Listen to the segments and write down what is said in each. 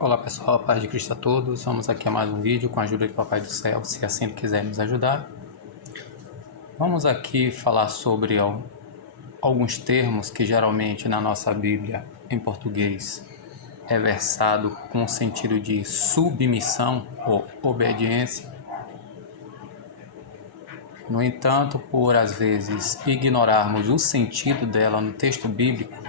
Olá pessoal, a paz de Cristo a todos. Vamos aqui a mais um vídeo com a ajuda de Papai do Céu, se assim quiser nos ajudar. Vamos aqui falar sobre alguns termos que geralmente na nossa Bíblia em português é versado com o sentido de submissão ou obediência. No entanto, por às vezes ignorarmos o sentido dela no texto bíblico,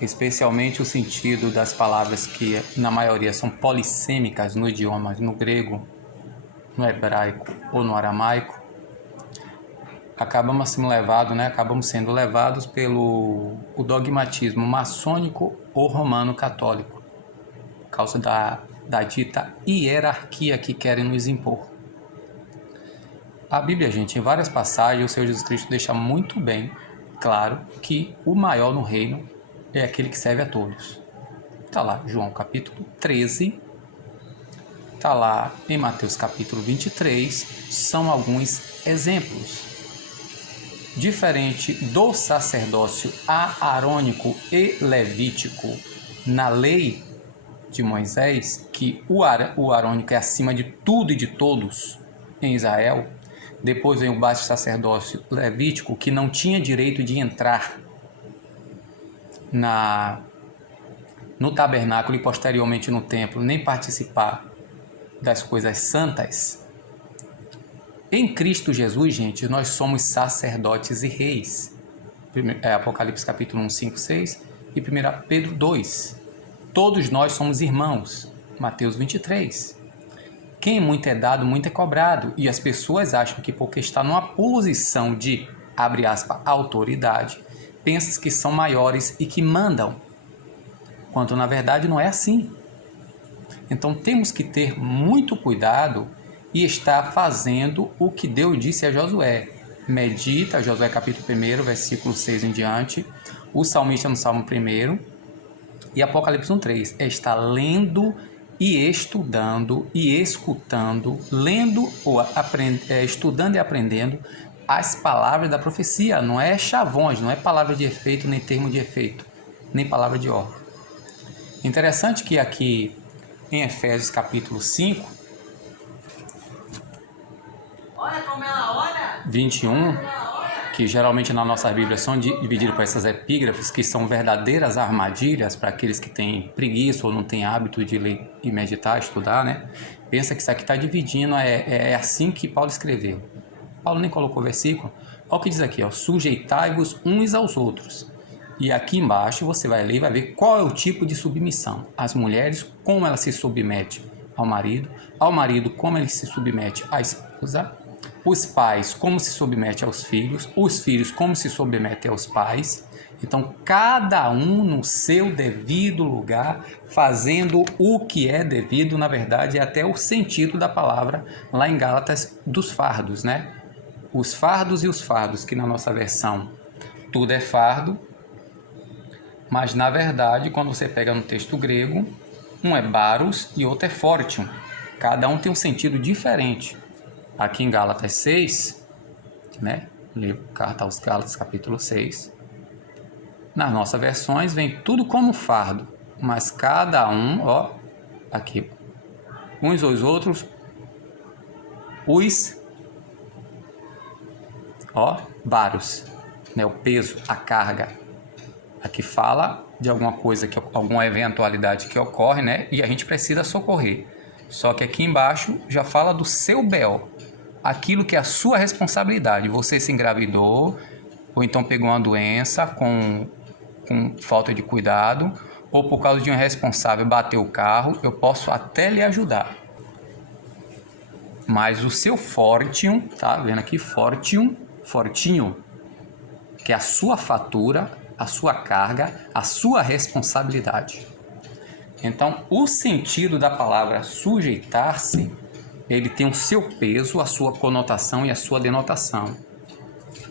especialmente o sentido das palavras que na maioria são polissêmicas no idioma, no grego, no hebraico ou no aramaico, acabamos sendo levados pelo dogmatismo maçônico ou romano católico, por causa da dita hierarquia que querem nos impor. A Bíblia, gente, em várias passagens, o Senhor Jesus Cristo deixa muito bem claro que o maior no reino é aquele que serve a todos. Está lá João capítulo 13, está lá em Mateus capítulo 23, são alguns exemplos. Diferente do sacerdócio aarônico e levítico na lei de Moisés, que o aarônico é acima de tudo e de todos em Israel, depois vem o baixo sacerdócio levítico, que não tinha direito de entrar no tabernáculo e posteriormente no templo, nem participar das coisas santas. Em Cristo Jesus, gente, nós somos sacerdotes e reis. Apocalipse capítulo 1, 5, 6 e 1 Pedro 2. Todos nós somos irmãos. Mateus 23. Quem muito é dado, muito é cobrado. E as pessoas acham que porque está numa posição de, abre aspas, autoridade, pensam que são maiores e que mandam, quando na verdade não é assim. Então temos que ter muito cuidado e estar fazendo o que Deus disse a Josué. Medita, Josué capítulo 1, versículo 6 em diante, o salmista no Salmo 1 e Apocalipse 1:3. É estar lendo e estudando e escutando, lendo ou estudando e aprendendo as palavras da profecia. Não é chavões, não é palavra de efeito, nem termo de efeito, nem palavra de ordem. Interessante que aqui em Efésios capítulo 5, 21, que geralmente na nossa Bíblia são divididos por essas epígrafes, que são verdadeiras armadilhas para aqueles que têm preguiça ou não têm hábito de ler e meditar, estudar, né? Pensa que isso aqui está dividindo, é assim que Paulo escreveu. Paulo nem colocou versículo. Olha o que diz aqui, ó, sujeitai-vos uns aos outros. E aqui embaixo você vai ler e vai ver qual é o tipo de submissão. As mulheres, como ela se submete ao marido, como ele se submete à esposa, os pais, como se submete aos filhos, os filhos, como se submete aos pais. Então, cada um no seu devido lugar, fazendo o que é devido, na verdade, é até o sentido da palavra lá em Gálatas dos fardos, né? Os fardos e os fardos, que na nossa versão tudo é fardo, mas na verdade, quando você pega no texto grego, um é baros e outro é fortium. Cada um tem um sentido diferente. Aqui em Gálatas 6, né? Livro Carta aos Gálatas, capítulo 6. Nas nossas versões vem tudo como fardo, mas cada um, ó, aqui, uns aos outros, baros, né? O peso, a carga. Aqui fala de alguma coisa, alguma eventualidade que ocorre, né? E a gente precisa socorrer. Só que aqui embaixo já fala do seu B.O., aquilo que é a sua responsabilidade. Você se engravidou, ou então pegou uma doença com falta de cuidado, ou por causa de um irresponsável bateu o carro, eu posso até lhe ajudar. Mas o seu fortium, tá vendo aqui? Fortinho, que é a sua fatura, a sua carga, a sua responsabilidade. Então, o sentido da palavra sujeitar-se, ele tem o seu peso, a sua conotação e a sua denotação.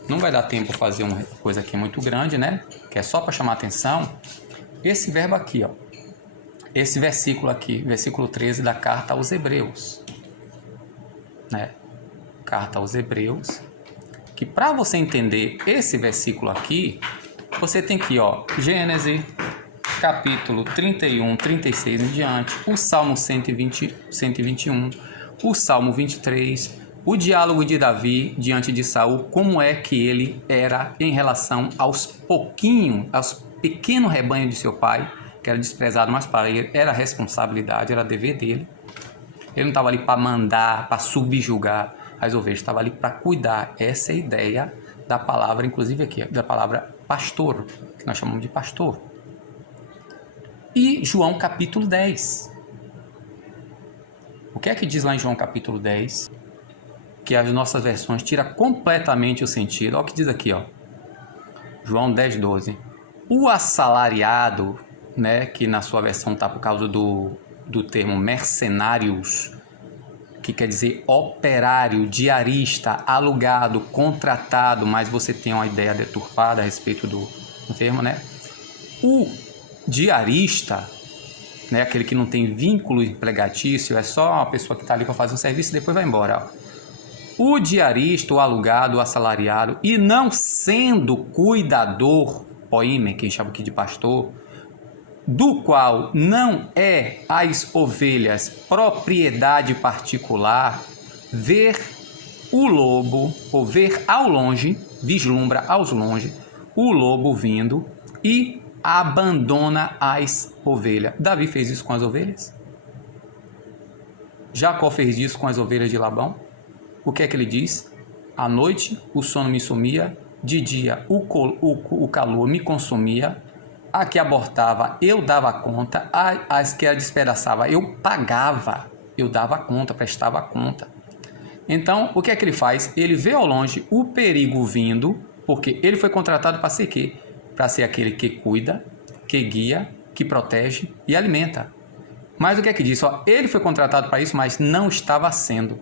Não vai dar tempo de fazer uma coisa aqui muito grande, né? Que é só para chamar atenção. Esse verbo aqui, ó. Esse versículo aqui, versículo 13 da carta aos Hebreus. Né? Carta aos Hebreus. Que para você entender esse versículo aqui, você tem que ir, ó, Gênesis, capítulo 31, 36 em diante, o Salmo 120, 121, o Salmo 23, o diálogo de Davi diante de Saul, como é que ele era em relação aos pequeno rebanho de seu pai, que era desprezado, mas para ele era responsabilidade, era dever dele. Ele não estava ali para mandar, para subjugar as ovelhas, estava ali para cuidar. Essa é a ideia da palavra, inclusive aqui, da palavra pastor, que nós chamamos de pastor. E João capítulo 10. O que é que diz lá em João capítulo 10? Que as nossas versões tiram completamente o sentido. Olha o que diz aqui, ó. João 10, 12. O assalariado, né, que na sua versão está por causa do termo mercenários, que quer dizer operário, diarista, alugado, contratado, mas você tem uma ideia deturpada a respeito do termo, né? O diarista, né, aquele que não tem vínculo empregatício, é só uma pessoa que está ali para fazer um serviço e depois vai embora. O diarista, o alugado, o assalariado, e não sendo cuidador, poime, que a gente chama aqui de pastor, do qual não é as ovelhas propriedade particular, ver o lobo, ou ver ao longe, vislumbra aos longe, o lobo vindo e abandona as ovelhas. Davi fez isso com as ovelhas? Jacó fez isso com as ovelhas de Labão? O que é que ele diz? À noite o sono me sumia, de dia o calor me consumia, a que abortava eu dava conta, as que a despedaçava eu pagava, eu dava conta, prestava conta. Então, o que é que ele faz? Ele vê ao longe o perigo vindo, porque ele foi contratado para ser quê? Para ser aquele que cuida, que guia, que protege e alimenta. Mas o que é que diz? Ele foi contratado para isso, mas não estava sendo.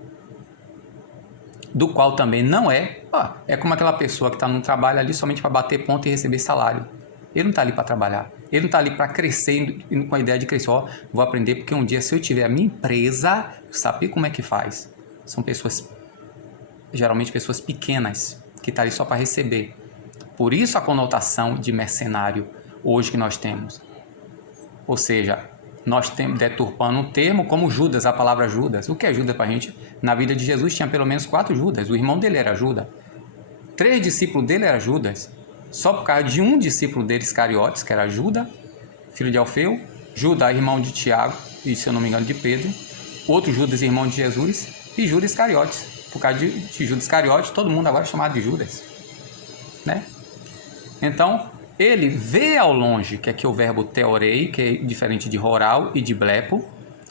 Do qual também não é. É como aquela pessoa que está num trabalho ali somente para bater ponto e receber salário. Ele não está ali para trabalhar. Ele não está ali para crescer com a ideia de crescer. Vou aprender porque um dia, se eu tiver a minha empresa, sabe como é que faz? São pessoas, geralmente pessoas pequenas, que estão ali só para receber. Por isso a conotação de mercenário hoje que nós temos. Ou seja, nós temos deturpando um termo como Judas, a palavra Judas. O que é Judas para a gente? Na vida de Jesus tinha pelo menos 4 Judas. O irmão dele era Judas. 3 discípulos dele eram Judas. Só por causa de um discípulo dele, Iscariotes, que era Judas, filho de Alfeu. Judas, irmão de Tiago e, se eu não me engano, de Pedro. Outro Judas, irmão de Jesus. E Judas Iscariotes. Por causa de Judas Iscariotes, todo mundo agora é chamado de Judas. Né? Então, ele vê ao longe, que aqui é o verbo teorei, que é diferente de roral e de blepo,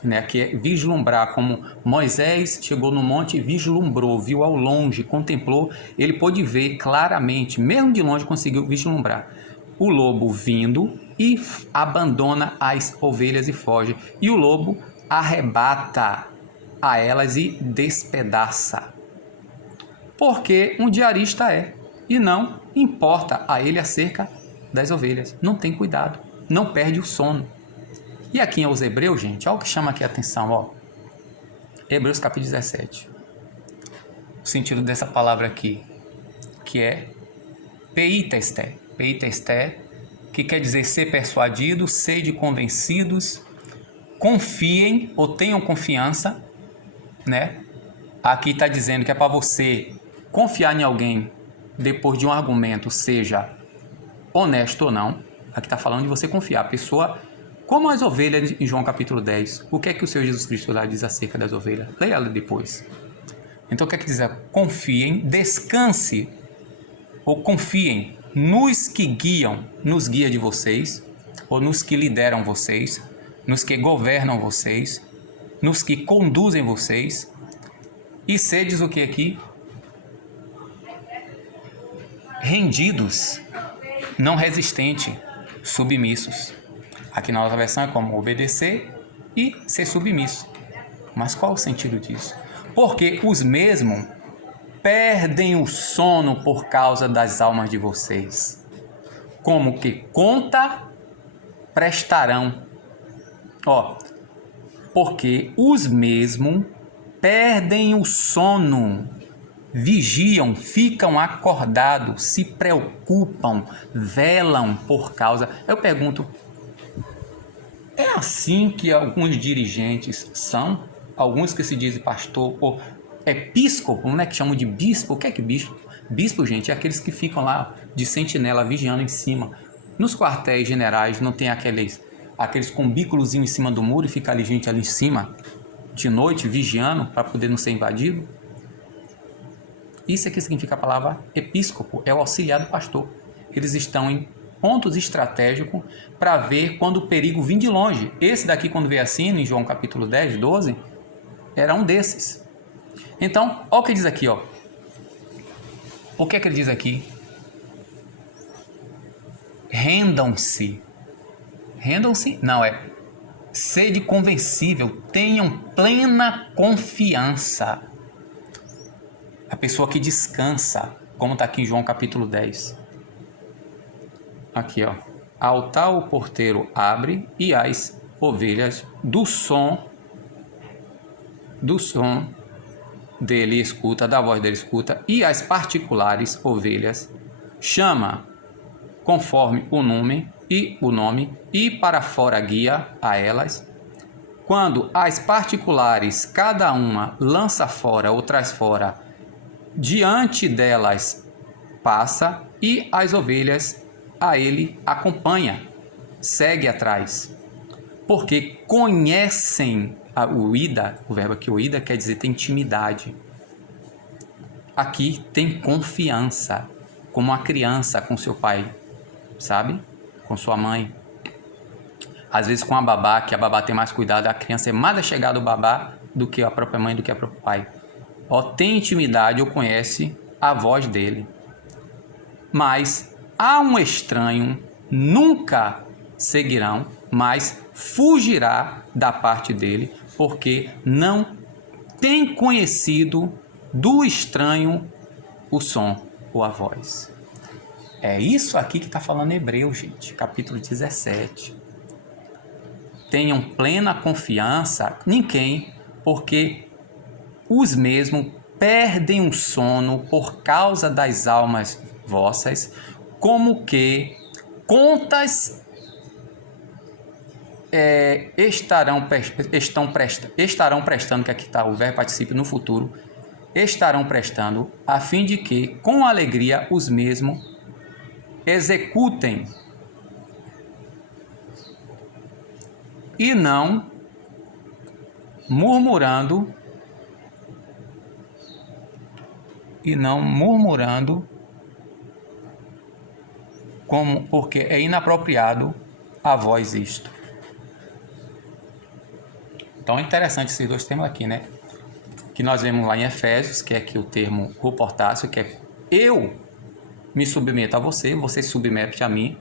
né, que é vislumbrar, como Moisés chegou no monte e vislumbrou, viu ao longe, contemplou, ele pôde ver claramente, mesmo de longe conseguiu vislumbrar o lobo vindo e abandona as ovelhas e foge, e o lobo arrebata a elas e despedaça, porque um diarista é, e não importa a ele acerca das ovelhas, não tem cuidado, não perde o sono. E aqui aos Hebreus, gente, olha o que chama aqui a atenção, ó. Hebreus capítulo 17. O sentido dessa palavra aqui, que é peitesté. Peitesté, que quer dizer ser persuadido, sede convencidos, confiem ou tenham confiança, né? Aqui está dizendo que é para você confiar em alguém depois de um argumento, seja honesto ou não. Aqui está falando de você confiar. A pessoa, como as ovelhas em João capítulo 10. O que é que o Senhor Jesus Cristo lá diz acerca das ovelhas? Leia ela depois. Então o que é que diz? Confiem, descanse ou confiem nos que guiam, nos guia de vocês, ou nos que lideram vocês, nos que governam vocês, nos que conduzem vocês, e sedes o que aqui? Rendidos, não resistentes, submissos. Aqui na nossa versão é como obedecer e ser submisso. Mas qual o sentido disso? Porque os mesmos perdem o sono por causa das almas de vocês. Como que conta prestarão. Porque os mesmos perdem o sono, vigiam, ficam acordados, se preocupam, velam por causa. Eu pergunto, É assim que alguns dirigentes são, alguns que se dizem pastor ou episcopo, não é que chamam de bispo? O que é que bispo? Bispo, gente, é aqueles que ficam lá de sentinela vigiando em cima. Nos quartéis generais não tem aqueles cubículos em cima do muro e fica ali gente ali em cima de noite vigiando para poder não ser invadido? Isso é que significa a palavra episcopo, é o auxiliar do pastor. Eles estão em pontos estratégicos para ver quando o perigo vem de longe. Esse daqui, quando veio assim, em João capítulo 10, 12, era um desses. Então, olha o que diz aqui, ó. O que é que ele diz aqui? Rendam-se. Rendam-se? Não, é sede convencível, tenham plena confiança. A pessoa que descansa, como está aqui em João capítulo 10. Aqui, ó. Ao tal o porteiro abre e as ovelhas do som dele escuta, da voz dele escuta, e as particulares ovelhas chama conforme o nome e para fora guia a elas. Quando as particulares cada uma lança fora ou traz fora, diante delas passa e as ovelhas a ele acompanha, segue atrás, porque conhecem o ida, o verbo aqui, o ida, quer dizer tem intimidade. Aqui tem confiança, como uma criança com seu pai, sabe? Com sua mãe. Às vezes com a babá, que a babá tem mais cuidado, a criança é mais chegada ao babá do que a própria mãe, do que o próprio pai. Ó, tem intimidade ou conhece a voz dele. Mas a um estranho nunca seguirão, mas fugirá da parte dele, porque não tem conhecido do estranho o som ou a voz. É isso aqui que está falando Hebreus, gente, capítulo 17. Tenham plena confiança em quem? Porque os mesmos perdem o sono por causa das almas vossas, como que contas estarão prestando, que aqui está o verbo particípio no futuro, estarão prestando, a fim de que, com alegria, os mesmos executem e não murmurando, porque é inapropriado a vós isto. Então é interessante esses dois termos aqui, né? Que nós vemos lá em Efésios, que é aqui o termo ruportácio, que é eu me submeto a você, você se submete a mim,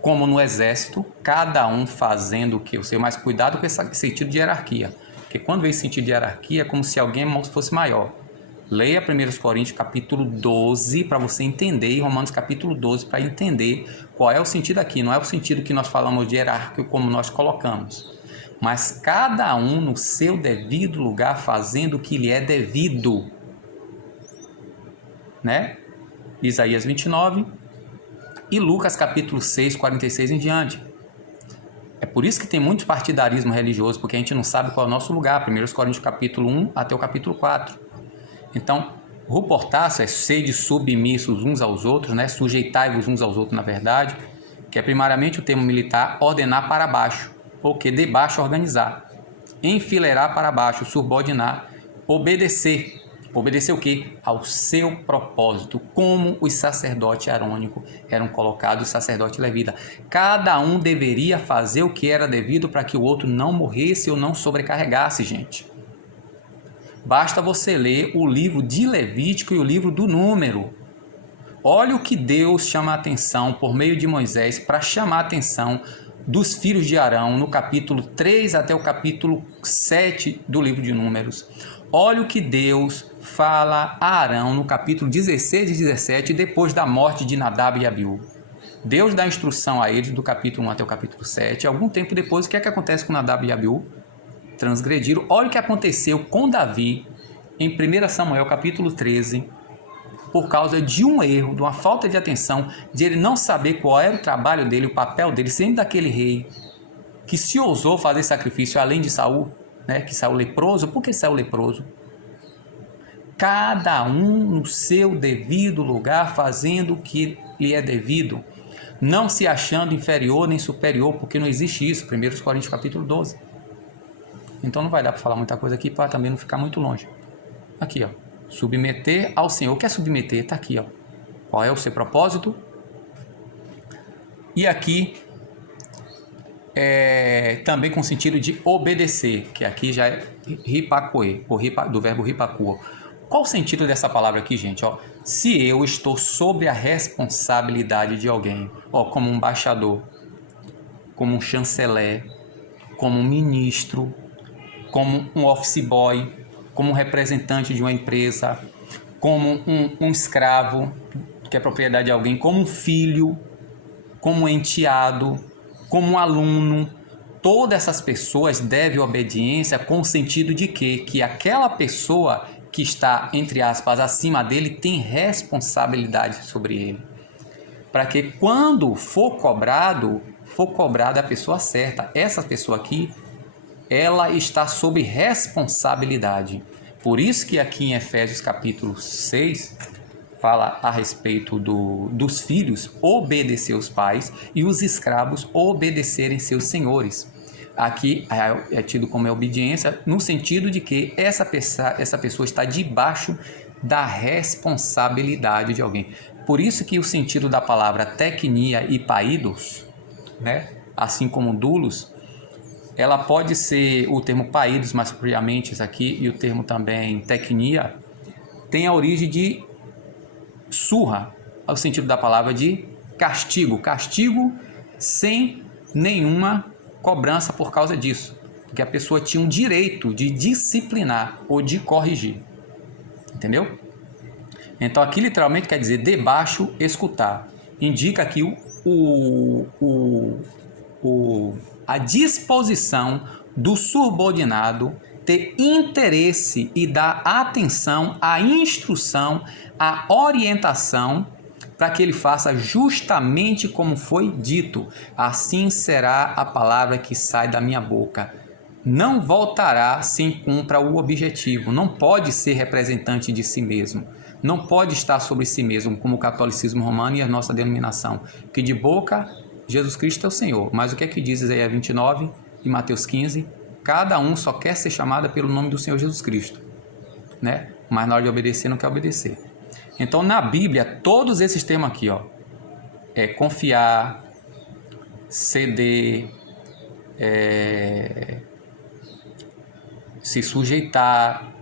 como no exército, cada um fazendo o que o seu, mais cuidado com esse sentido de hierarquia. Porque quando vem esse sentido de hierarquia, é como se alguém fosse maior. Leia 1 Coríntios capítulo 12 para você entender, e Romanos capítulo 12 para entender qual é o sentido aqui. Não é o sentido que nós falamos de hierárquico como nós colocamos, mas cada um no seu devido lugar fazendo o que lhe é devido. Né? Isaías 29 e Lucas capítulo 6, 46 em diante. É por isso que tem muito partidarismo religioso, porque a gente não sabe qual é o nosso lugar. 1 Coríntios capítulo 1 até o capítulo 4. Então, ruportácio é sede submissos uns aos outros, né? Sujeitai-vos uns aos outros, na verdade, que é primariamente o termo militar, ordenar para baixo, ou que de baixo organizar, enfileirar para baixo, subordinar, obedecer. Obedecer o quê? Ao seu propósito, como os sacerdotes arônicos eram colocados, o sacerdote levita. Cada um deveria fazer o que era devido para que o outro não morresse ou não sobrecarregasse, gente. Basta você ler o livro de Levítico e o livro do Número. Olha o que Deus chama a atenção por meio de Moisés para chamar a atenção dos filhos de Arão no capítulo 3 até o capítulo 7 do livro de Números. Olha o que Deus fala a Arão no capítulo 16 e 17, depois da morte de Nadab e Abiú. Deus dá instrução a eles do capítulo 1 até o capítulo 7. Algum tempo depois, o que é que acontece com Nadab e Abiú? Transgrediram. Olha o que aconteceu com Davi em 1 Samuel capítulo 13, por causa de um erro, de uma falta de atenção, de ele não saber qual era o trabalho dele, o papel dele, sendo daquele rei que se ousou fazer sacrifício além de Saul, né, que saiu leproso. Por que saiu leproso? Cada um no seu devido lugar, fazendo o que lhe é devido, não se achando inferior nem superior, porque não existe isso. 1 Coríntios capítulo 12. Então não vai dar para falar muita coisa aqui, para também não ficar muito longe. Aqui, ó, submeter ao Senhor. O que é submeter? Está aqui, ó. Qual é o seu propósito? E aqui também com o sentido de obedecer, que aqui já é ripacoe, do verbo ripacua. Qual o sentido dessa palavra aqui, gente? Ó, se eu estou sob a responsabilidade de alguém, ó, como um embaixador, como um chanceler, como um ministro, como um office boy, como um representante de uma empresa, como um escravo, que é propriedade de alguém, como um filho, como um enteado, como um aluno, todas essas pessoas devem obediência com o sentido de quê? Que aquela pessoa que está, entre aspas, acima dele tem responsabilidade sobre ele. Para que quando for cobrada a pessoa certa. Essa pessoa aqui, ela está sob responsabilidade. Por isso que aqui em Efésios capítulo 6, fala a respeito dos filhos obedecer os pais e os escravos obedecerem seus senhores. Aqui é tido como obediência no sentido de que essa pessoa está debaixo da responsabilidade de alguém. Por isso que o sentido da palavra teknia e paidos, né, assim como doulos, ela pode ser o termo paidos mais propriamente aqui e o termo também teknia, tem a origem de surra, ao sentido da palavra de castigo sem nenhuma cobrança por causa disso, porque a pessoa tinha um direito de disciplinar ou de corrigir, entendeu? Então aqui literalmente quer dizer debaixo, escutar, indica aqui a disposição do subordinado ter interesse e dar atenção à instrução, à orientação, para que ele faça justamente como foi dito. Assim será a palavra que sai da minha boca. Não voltará sem cumpra o objetivo. Não pode ser representante de si mesmo. Não pode estar sobre si mesmo, como o catolicismo romano e a nossa denominação. Que de boca, Jesus Cristo é o Senhor. Mas o que é que diz Isaías 29 e Mateus 15? Cada um só quer ser chamado pelo nome do Senhor Jesus Cristo, né? Mas na hora de obedecer, não quer obedecer. Então, na Bíblia, todos esses termos aqui, ó, confiar, ceder, se sujeitar,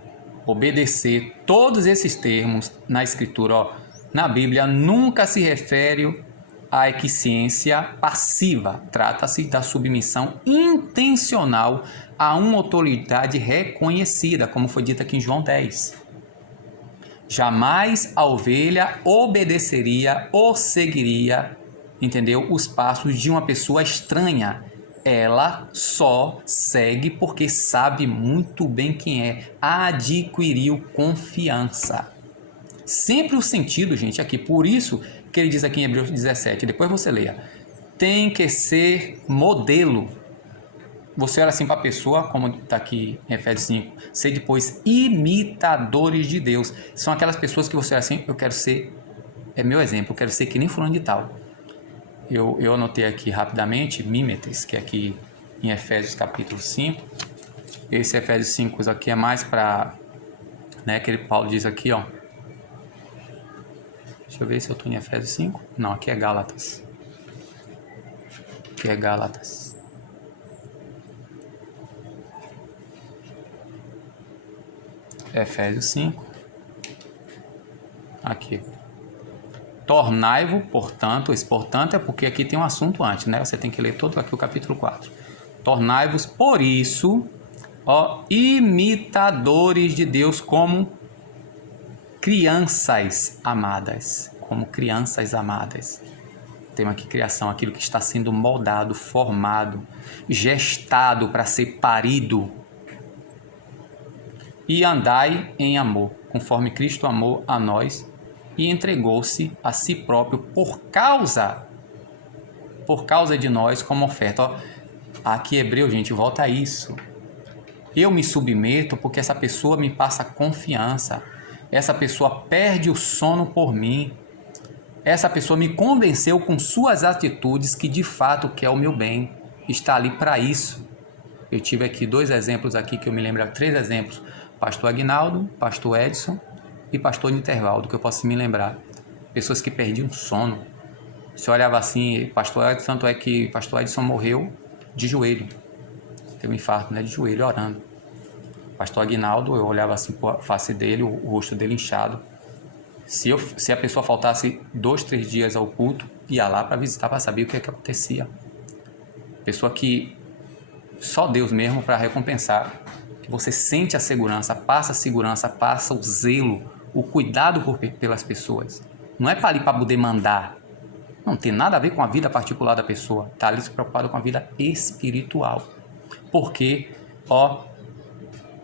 obedecer, todos esses termos na Escritura, ó, na Bíblia, nunca se refere à equiescência passiva. Trata-se da submissão intencional a uma autoridade reconhecida, como foi dito aqui em João 10. Jamais a ovelha obedeceria ou seguiria, entendeu, os passos de uma pessoa estranha. Ela só segue porque sabe muito bem quem é, adquiriu confiança. Sempre o sentido, gente, aqui, por isso que ele diz aqui em Hebreus 17, depois você leia, tem que ser modelo. Você olha assim para a pessoa, como está aqui em Efésios 5, ser depois imitadores de Deus. São aquelas pessoas que você olha assim, eu quero ser, é meu exemplo, eu quero ser que nem fulano de tal. Eu anotei aqui rapidamente, mimetes, que é aqui em Efésios capítulo 5. Esse Efésios 5 aqui é mais para, né, que Paulo diz aqui, ó. Deixa eu ver se eu estou em Efésios 5. Não, aqui é Gálatas. Aqui é Gálatas. Efésios 5. Aqui. Tornai-vos, portanto, esse portanto é porque aqui tem um assunto antes, né? Você tem que ler todo aqui o capítulo 4. Tornai-vos, por isso, ó, imitadores de Deus como crianças amadas. Como crianças amadas. Tem aqui criação, aquilo que está sendo moldado, formado, gestado para ser parido. E andai em amor, conforme Cristo amou a nós e entregou-se a si próprio por causa de nós como oferta. Ó, Aqui Hebreu, gente, volta a isso. Eu me submeto porque essa pessoa me passa confiança. Essa pessoa perde o sono por mim. Essa pessoa me convenceu com suas atitudes que de fato quer o meu bem. Está ali para isso. Eu tive aqui 2 exemplos aqui que eu me lembro, 3 exemplos. Pastor Aguinaldo, Pastor Edson e Pastor Nitervaldo, que eu posso me lembrar. Pessoas que perdiam sono. Você olhava assim, Pastor Edson, tanto é que Pastor Edson morreu de joelho. Teve um infarto, né? De joelho, orando. Pastor Aguinaldo, eu olhava assim para a face dele, o rosto dele inchado. Se a pessoa faltasse 2, 3 dias ao culto, ia lá para visitar, para saber o que é que acontecia. Pessoa que só Deus mesmo para recompensar. Que você sente a segurança, passa o zelo, o cuidado pelas pessoas. Não é para ali para poder mandar. Não tem nada a ver com a vida particular da pessoa. Está ali se preocupado com a vida espiritual. Porque,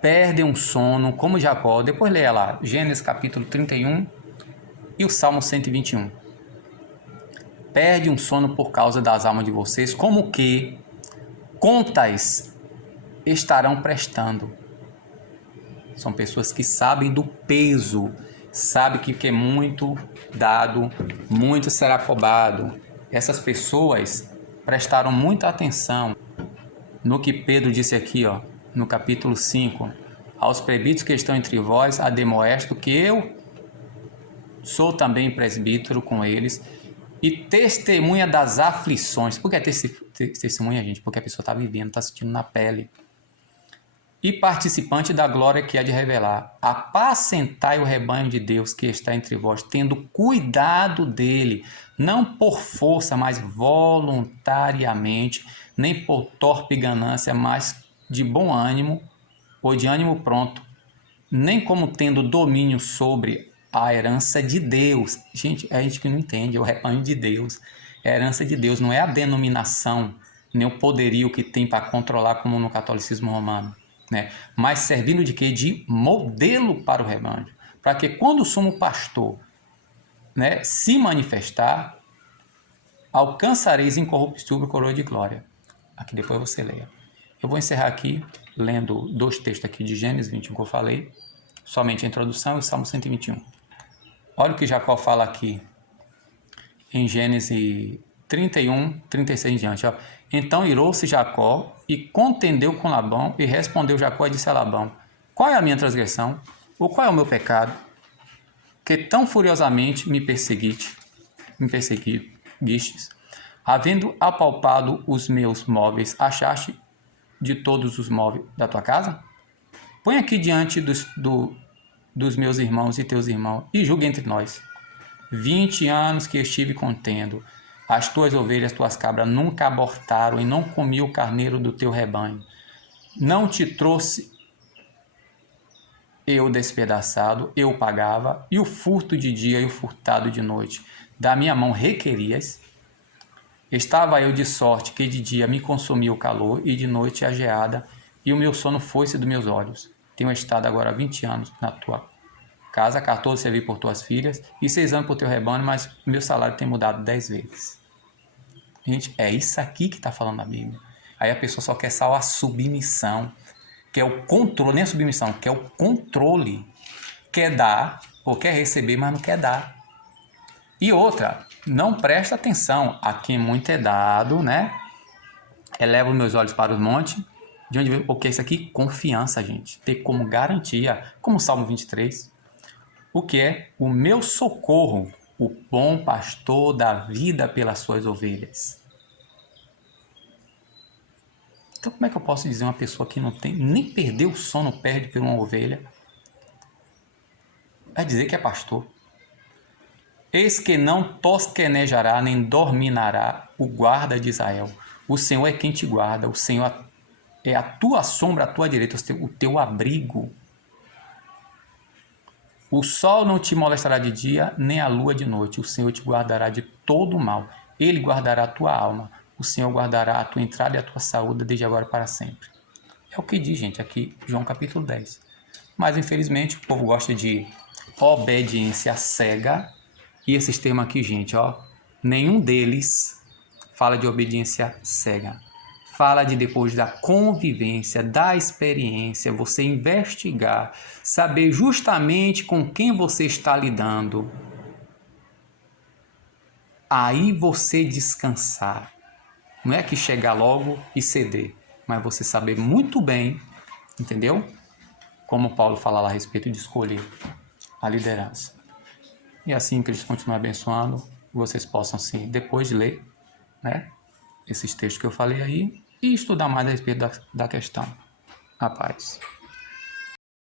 perdem um sono, como Jacó. Depois leia lá, Gênesis capítulo 31 e o Salmo 121. Perde um sono por causa das almas de vocês, como que contas estarão prestando. São pessoas que sabem do peso, sabem que é muito dado, muito será cobrado. Essas pessoas prestaram muita atenção no que Pedro disse aqui, no capítulo 5. Aos presbíteros que estão entre vós, ademoesto que eu sou também presbítero com eles e testemunha das aflições. Por que é testemunha, gente? Porque a pessoa está vivendo, está sentindo na pele. E participante da glória que há de revelar. Apacentai o rebanho de Deus que está entre vós, tendo cuidado dele, não por força, mas voluntariamente, nem por torpe ganância, mas de bom ânimo, ou de ânimo pronto, nem como tendo domínio sobre a herança de Deus. Gente, é a gente que não entende, é o rebanho de Deus. É a herança de Deus, não é a denominação, nem o poderio que tem para controlar, como no catolicismo romano. Né? Mas servindo de quê? De modelo para o rebanho. Para que quando o sumo pastor, né, se manifestar, alcançareis incorruptível coroa de glória. Aqui depois você leia. Eu vou encerrar aqui lendo 2 textos aqui de Gênesis 21 que eu falei, somente a introdução e o Salmo 121. Olha o que Jacó fala aqui em Gênesis 31, 36 em diante. Então irou-se Jacó e contendeu com Labão, e respondeu Jacó e disse a Labão: qual é a minha transgressão? Ou qual é o meu pecado? Que tão furiosamente me perseguistes, havendo apalpado os meus móveis, achaste de todos os móveis da tua casa? Põe aqui diante dos meus irmãos e teus irmãos, e julgue entre nós. 20 anos que estive contendo, as tuas ovelhas, tuas cabras nunca abortaram e não comi o carneiro do teu rebanho. Não te trouxe eu despedaçado, eu pagava, e o furto de dia e o furtado de noite da minha mão requerias. Estava eu de sorte que de dia me consumia o calor e de noite a geada, e o meu sono foi-se dos meus olhos. Tenho estado agora 20 anos na tua casa, 14 servi por tuas filhas e 6 anos por teu rebanho, mas meu salário tem mudado 10 vezes. Gente, é isso aqui que está falando a Bíblia. Aí a pessoa só quer só a submissão, quer o controle, nem a submissão, quer o controle. Quer dar ou quer receber, mas não quer dar. E outra, não presta atenção. A quem muito é dado, né? Elevo meus olhos para os montes. De onde vem o que é isso aqui? Confiança, gente. Ter como garantia, como o Salmo 23. O que é? O meu socorro, o bom pastor dá vida pelas suas ovelhas. Então, como é que eu posso dizer uma pessoa que não tem, nem perdeu o sono, perde por uma ovelha? Vai dizer que é pastor. Eis que não tosquenejará, nem dorminará o guarda de Israel. O Senhor é quem te guarda, o Senhor é a tua sombra, a tua direita, o teu abrigo. O sol não te molestará de dia, nem a lua de noite. O Senhor te guardará de todo o mal. Ele guardará a tua alma. O Senhor guardará a tua entrada e a tua saúde desde agora para sempre. É o que diz, gente, aqui, João capítulo 10. Mas, infelizmente, o povo gosta de obediência cega. E esses termos aqui, gente, nenhum deles fala de obediência cega. fala de depois da convivência, da experiência, você investigar, saber justamente com quem você está lidando. Aí você descansar. Não é que chegar logo e ceder, mas você saber muito bem, entendeu? Como Paulo fala lá a respeito de escolher a liderança. E assim que eles continuem abençoando, vocês possam sim, depois de ler, né, esses textos que eu falei aí, e estudar mais a respeito da questão. A paz.